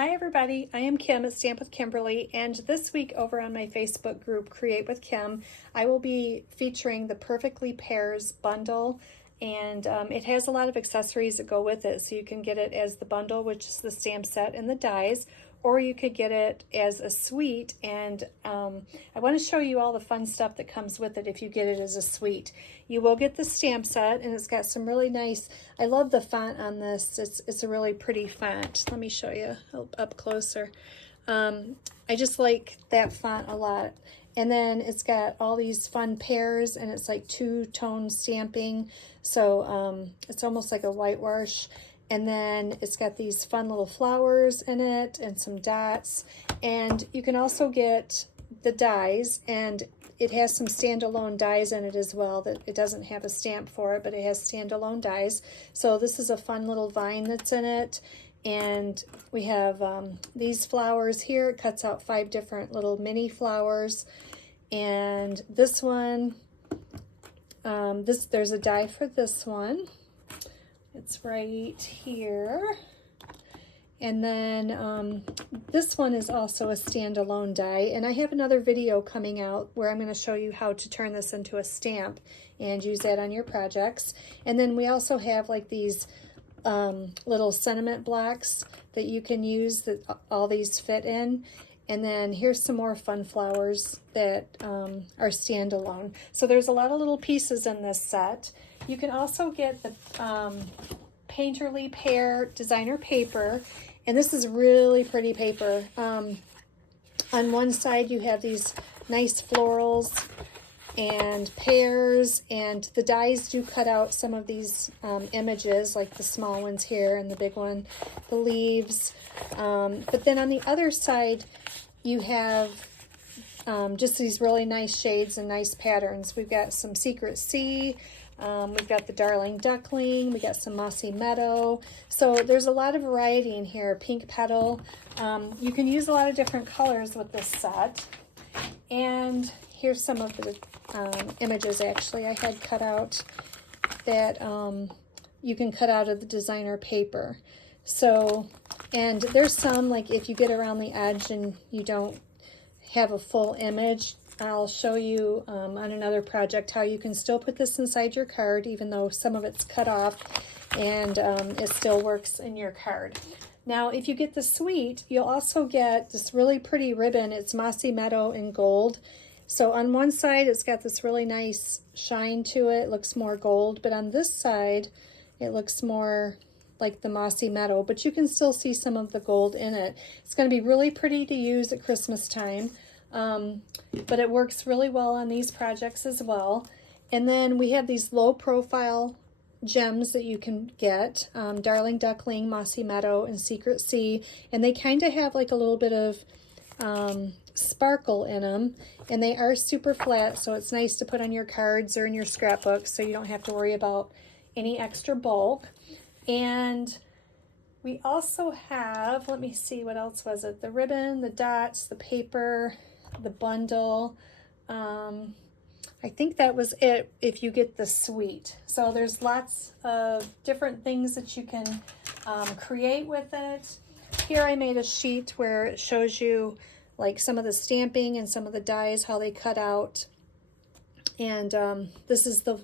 Hi everybody, I am Kim at Stamp with Kimberly, and this week over on my Facebook group Create with Kim, I will be featuring the Perfectly Pears bundle, and it has a lot of accessories that go with it, so you can get it as the bundle, which is the stamp set and the dies, or you could get it as a suite, and I want to show you all the fun stuff that comes with it if you get it as a suite. You will get the stamp set, and it's got some really nice, I love the font on this, it's a really pretty font. Let me show you up closer. I just like that font a lot. And then it's got all these fun pears, and it's like two-tone stamping, so it's almost like a whitewash. And then it's got these fun little flowers in it and some dots. And you can also get the dies, and it has some standalone dies in it as well. That it doesn't have a stamp for it, but it has standalone dies. So this is a fun little vine that's in it. And we have these flowers here. It cuts out 5 different little mini flowers. And this one, there's a die for this one. It's right here. And then this one is also a standalone die, and I have another video coming out where I'm going to show you how to turn this into a stamp and use that on your projects. And then we also have like these little sentiment blocks that you can use that all these fit in. And then here's some more fun flowers that are standalone. So there's a lot of little pieces in this set. You can also get the Painterly Pear designer paper, and this is really pretty paper. On one side you have these nice florals and pears, and the dies do cut out some of these images, like the small ones here and the big one, the leaves. But then on the other side you have just these really nice shades and nice patterns. We've got some Secret Sea, we've got the Darling Duckling, we got some Mossy Meadow. So there's a lot of variety in here. Pink Petal. You can use a lot of different colors with this set. And here's some of the images actually I had cut out that you can cut out of the designer paper. So, and there's some, like if you get around the edge and you don't have a full image, I'll show you on another project how you can still put this inside your card even though some of it's cut off, and it still works in your card. Now if you get the suite, you'll also get this really pretty ribbon. It's Mossy Meadow in gold. So on one side it's got this really nice shine to it, looks more gold, but on this side it looks more like the Mossy Meadow, but you can still see some of the gold in it. It's going to be really pretty to use at Christmas time. But it works really well on these projects as well. And then we have these low profile gems that you can get, Darling Duckling, Mossy Meadow, and Secret Sea, and they kind of have like a little bit of sparkle in them, and they are super flat, so it's nice to put on your cards or in your scrapbooks so you don't have to worry about any extra bulk. And we also have, let me see, what else was it? The ribbon, the dots, the paper, the bundle. I think that was it if you get the suite. So there's lots of different things that you can create with it. Here I made a sheet where it shows you like some of the stamping and some of the dies, how they cut out. And this is the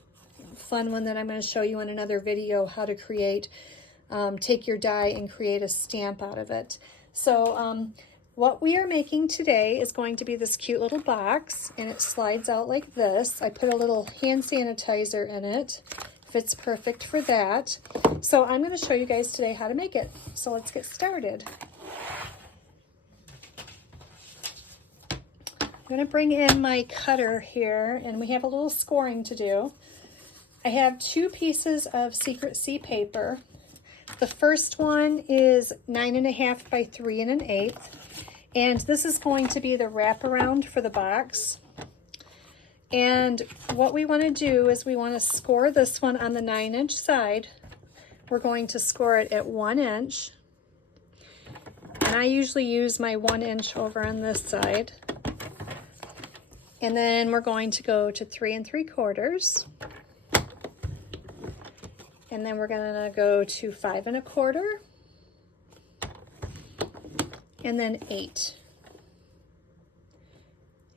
fun one that I'm going to show you in another video, how to create, take your die and create a stamp out of it. So what we are making today is going to be this cute little box, and it slides out like this. I put a little hand sanitizer in it. Fits perfect for that. So I'm going to show you guys today how to make it. So let's get started. I'm going to bring in my cutter here, and we have a little scoring to do. I have 2 pieces of Secret Sea paper. The first one is 9.5 by 3 1/8, and this is going to be the wraparound for the box. And what we want to do is we want to score this one on the 9-inch side. We're going to score it at 1 inch, and I usually use my 1 inch over on this side. And then we're going to go to 3 3/4. And then we're gonna go to 5 1/4. and then 8.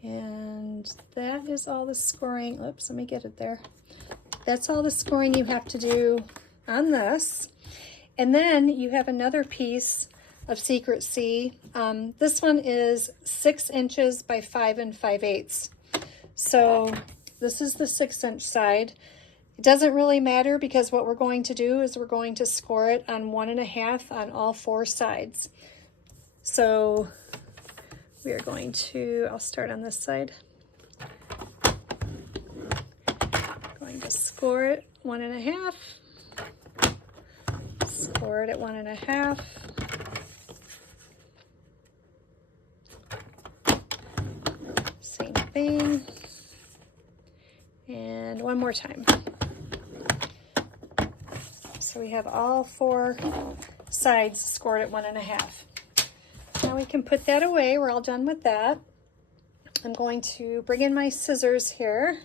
And that is all the scoring. Oops, let me get it there. That's all the scoring you have to do on this. And then you have another piece of Secrecy. This one is 6 inches by 5 5/8. So this is the 6-inch side. It doesn't really matter because what we're going to do is we're going to score it on 1 1/2 on all 4 sides. So we are going to, I'll start on this side. Going to score it 1 1/2. Score it at 1 1/2. Same thing. And one more time. So we have all 4 sides scored at 1 1/2. Now we can put that away. We're all done with that. I'm going to bring in my scissors here.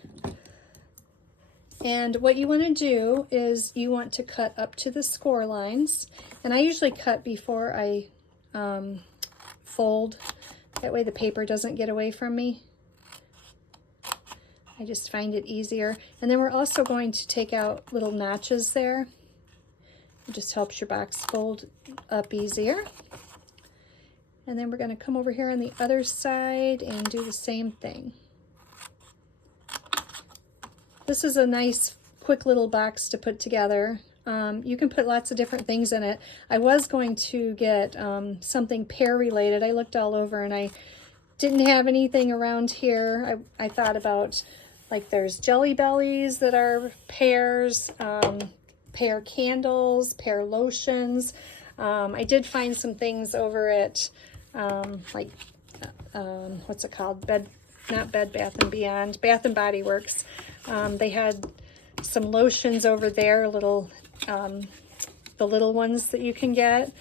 And what you want to do is you want to cut up to the score lines. And I usually cut before I fold. That way the paper doesn't get away from me. I just find it easier. And then we're also going to take out little notches there. It just helps your box fold up easier. And then we're going to come over here on the other side and do the same thing. This is a nice, quick little box to put together. You can put lots of different things in it. I was going to get something pear related. I looked all over and I didn't have anything around here. I thought about, like, there's Jelly Bellies that are pears, pear candles, pear lotions. I did find some things over at what's it called? Not Bed Bath & Beyond, Bath & Body Works. They had some lotions over there, little the little ones that you can get.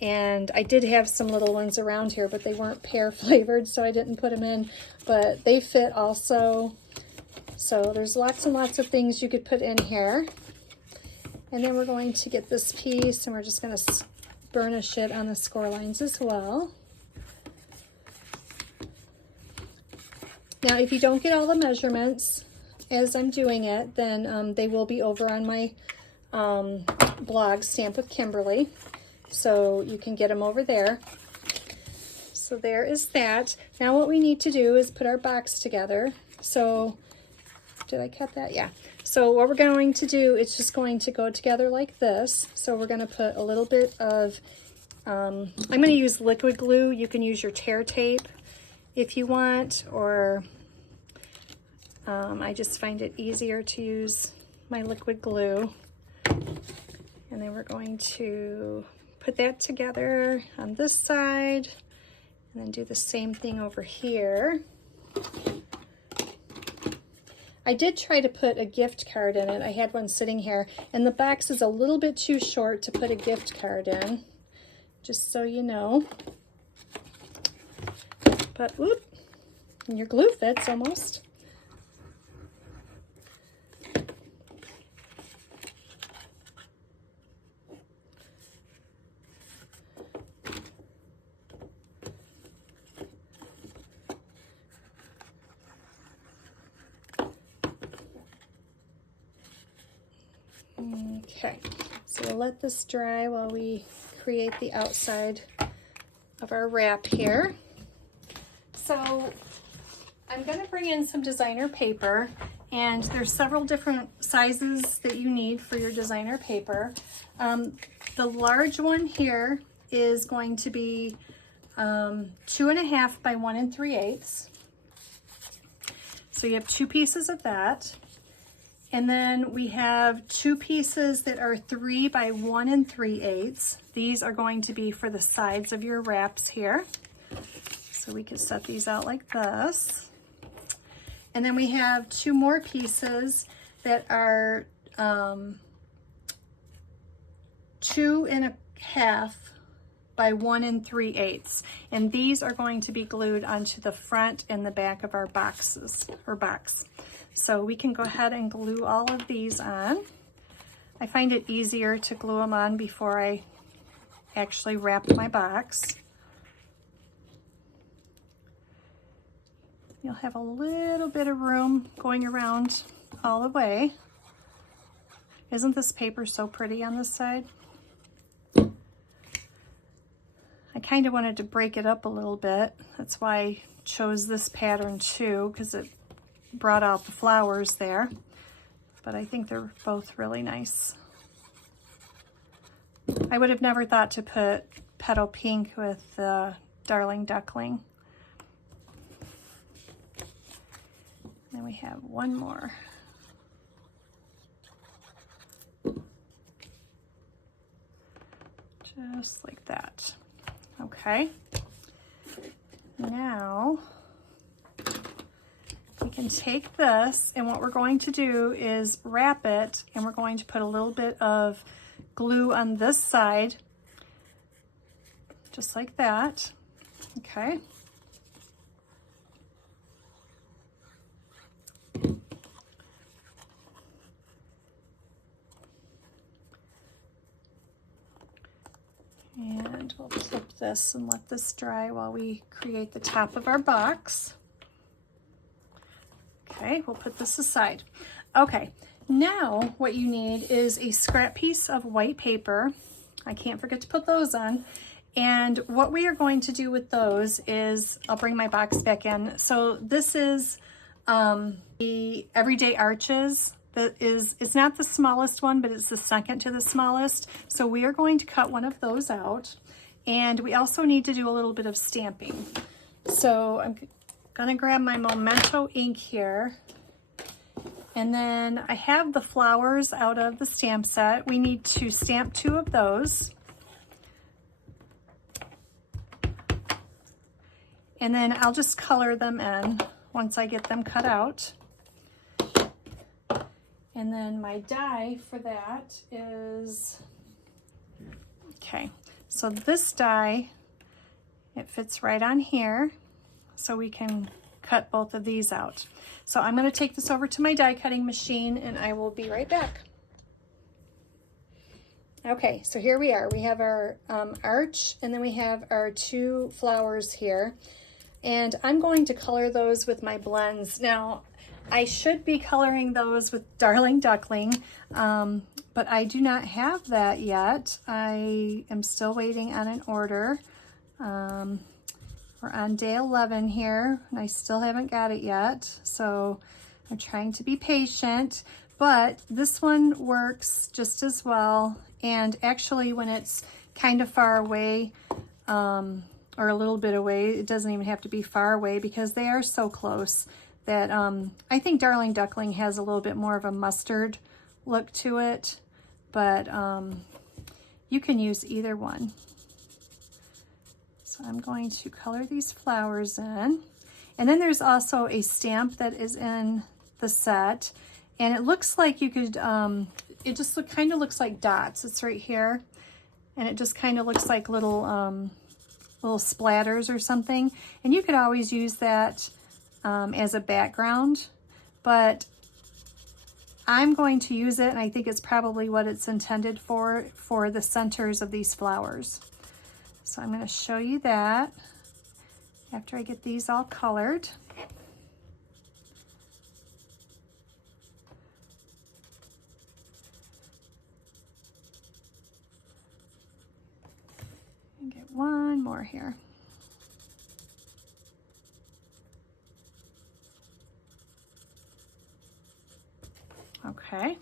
And I did have some little ones around here, but they weren't pear flavored, so I didn't put them in. But they fit also. So there's lots and lots of things you could put in here. And then we're going to get this piece and we're just going to burnish it on the score lines as well. Now, if you don't get all the measurements as I'm doing it, then they will be over on my blog, Stamp with Kimberly. So you can get them over there. So there is that. Now what we need to do is put our box together. So, did I cut that? Yeah. So what we're going to do, it's just going to go together like this. So we're going to put a little bit of, I'm going to use liquid glue. You can use your tear tape if you want, or I just find it easier to use my liquid glue. And then we're going to put that together on this side and then do the same thing over here. I did try to put a gift card in it. I had one sitting here, and the box is a little bit too short to put a gift card in, just so you know. But, whoop, and your glue fits almost. Okay, so we'll let this dry while we create the outside of our wrap here. So I'm going to bring in some designer paper, and there's several different sizes that you need for your designer paper. The large one here is going to be 2.5 by 1 3/8. So you have 2 pieces of that. And then we have 2 pieces that are 3 by 1 3/8. These are going to be for the sides of your wraps here. So we could set these out like this. And then we have 2 more pieces that are 2.5 by 1 3/8. And these are going to be glued onto the front and the back of our boxes or box. So we can go ahead and glue all of these on. I find it easier to glue them on before I actually wrap my box. You'll have a little bit of room going around all the way. Isn't this paper so pretty on this side? I kind of wanted to break it up a little bit. That's why I chose this pattern too, because it brought out the flowers there. But I think they're both really nice. I would have never thought to put petal pink with the Darling Duckling. Then we have one more. Just like that. Okay. Now we can take this, and what we're going to do is wrap it, and we're going to put a little bit of glue on this side, just like that. Okay. And we'll flip this and let this dry while we create the top of our box. Okay, we'll put this aside. Okay, now what you need is a scrap piece of white paper. I can't forget to put those on. And what we are going to do with those is, I'll bring my box back in. So this is the Everyday Arches. It's not the smallest one, but it's the second to the smallest. So we are going to cut one of those out. And we also need to do a little bit of stamping. So I'm gonna grab my Memento ink here. And then I have the flowers out of the stamp set. We need to stamp 2 of those. And then I'll just color them in once I get them cut out. And then my die for that is, okay, so this die, it fits right on here, so we can cut both of these out. So I'm going to take this over to my die cutting machine, and I will be right back. Okay, so here we are. We have our arch, and then we have our 2 flowers here. And I'm going to color those with my blends. Now, I should be coloring those with Darling Duckling, but I do not have that yet. I am still waiting on an order. We're on day 11 here, and I still haven't got it yet. So I'm trying to be patient, but this one works just as well. And actually, when it's kind of far away, or a little bit away, it doesn't even have to be far away, because they are so close that I think Darling Duckling has a little bit more of a mustard look to it, but you can use either one. So I'm going to color these flowers in. And then there's also a stamp that is in the set, and it looks like you could, it just kind of looks like dots. It's right here, and it just kind of looks like little little splatters or something. And you could always use that as a background, but I'm going to use it, and I think it's probably what it's intended for the centers of these flowers. So I'm going to show you that after I get these all colored. And get one more here. Okay.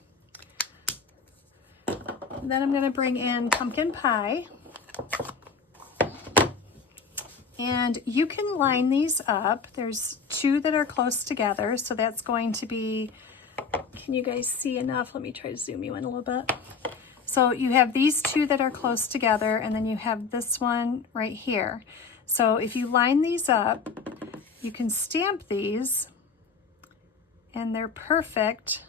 And then I'm going to bring in pumpkin pie. And you can line these up. There's 2 that are close together, so that's going to be, can you guys see enough? Let me try to zoom you in a little bit. So you have these 2 that are close together, and then you have this one right here. So if you line these up, you can stamp these, and they're perfect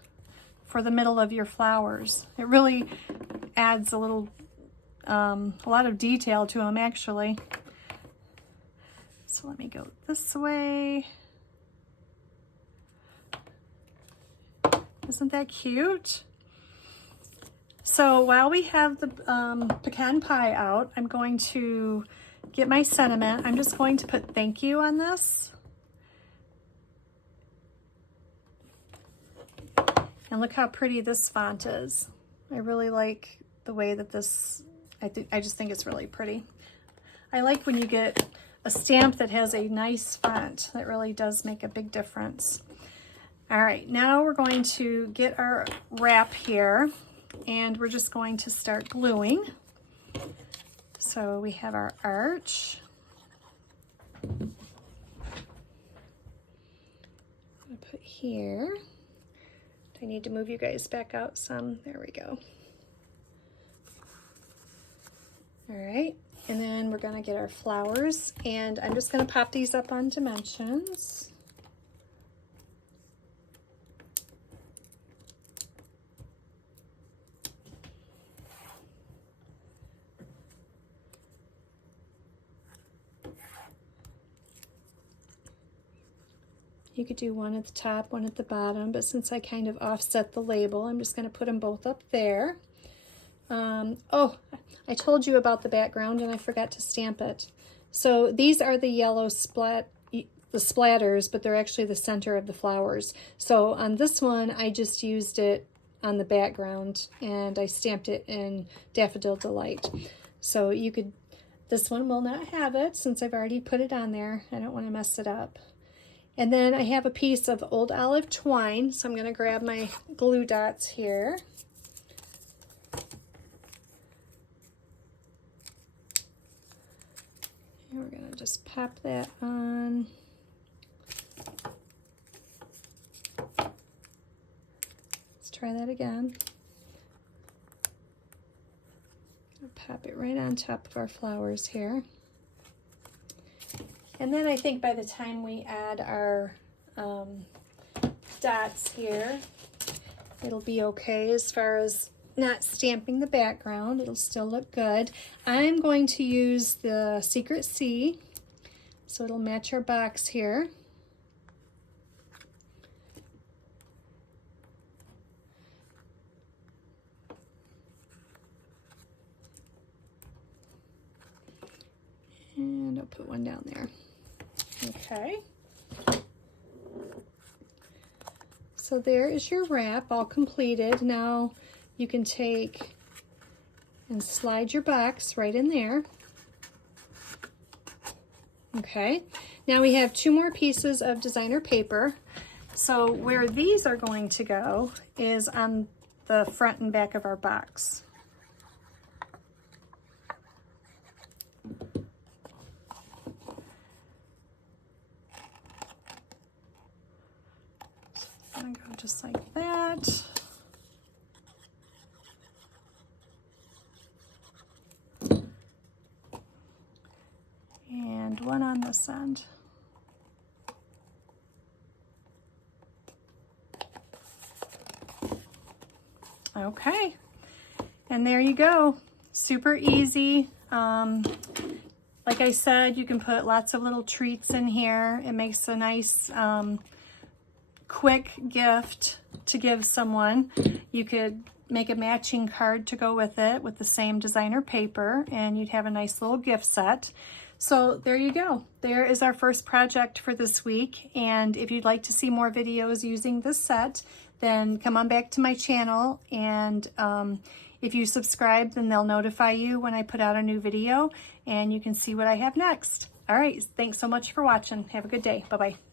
for the middle of your flowers. It really adds a little, a lot of detail to them, actually. So let me go this way. Isn't that cute? So while we have the pecan pie out, I'm going to get my sentiment. I'm just going to put thank you on this. And look how pretty this font is. I really like the way that this, I just think it's really pretty. I like when you get a stamp that has a nice font. That really does make a big difference. All right, now we're going to get our wrap here, and we're just going to start gluing. So we have our arch. I'm gonna put here. I need to move you guys back out some. There we go. All right, and then we're gonna get our flowers, and I'm just gonna pop these up on dimensions. You could do one at the top, one at the bottom, but since I kind of offset the label, I'm just going to put them both up there. Oh, I told you about the background and I forgot to stamp it. So these are the yellow splatters, but they're actually the center of the flowers. So on this one, I just used it on the background and I stamped it in Daffodil Delight. So you could, this one will not have it since I've already put it on there. I don't want to mess it up. And then I have a piece of old olive twine, so I'm going to grab my glue dots here. And we're going to just pop that on. Let's try that again. I'll pop it right on top of our flowers here. And then I think by the time we add our dots here, it'll be okay as far as not stamping the background. It'll still look good. I'm going to use the Secret C, so it'll match our box here. And I'll put one down there. Okay. So there is your wrap all completed. Now you can take and slide your box right in there. Okay. Now we have 2 more pieces of designer paper. So where these are going to go is on the front and back of our box. I'm gonna go just like that. And one on this end. Okay, and there you go. Super easy. Like I said, you can put lots of little treats in here. It makes a nice quick gift to give someone. You could make a matching card to go with it with the same designer paper, and you'd have a nice little gift set. So there you go. There is our first project for this week, and if you'd like to see more videos using this set, then come on back to my channel, and if you subscribe, then they'll notify you when I put out a new video, and you can see what I have next. All right, thanks so much for watching. Have a good day. Bye-bye.